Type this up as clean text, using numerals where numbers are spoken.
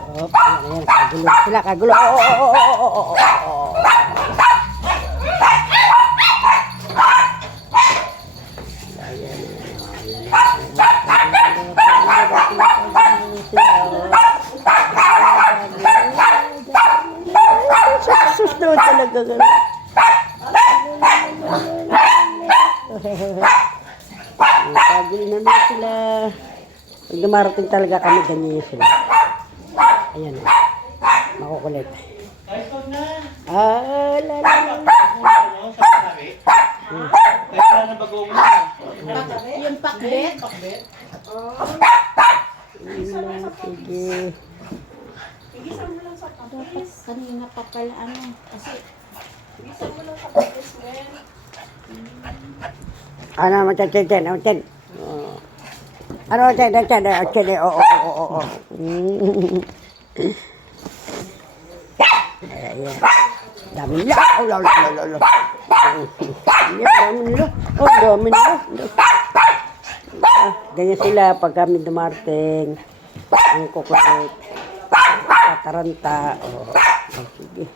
Oh, ayan, kagulo sila, kagulo. Sus naman talaga. Kagulo naman sila. Pag dumarating talaga kami, ganyan sila. Ayan o. Makukulit. Lala. Yung pakbet? Sige. Igisan mo lang sa pakbet. Kanina pa pala ano. Kasi, igisan mo lang sa pakbet, men. Ano, matyan. Ano, matyan. Oo. Ayan. Dami nila. Dami nila. Ganyan sila pag kami dumarating. Ang kukulit. Tataranta. Sige.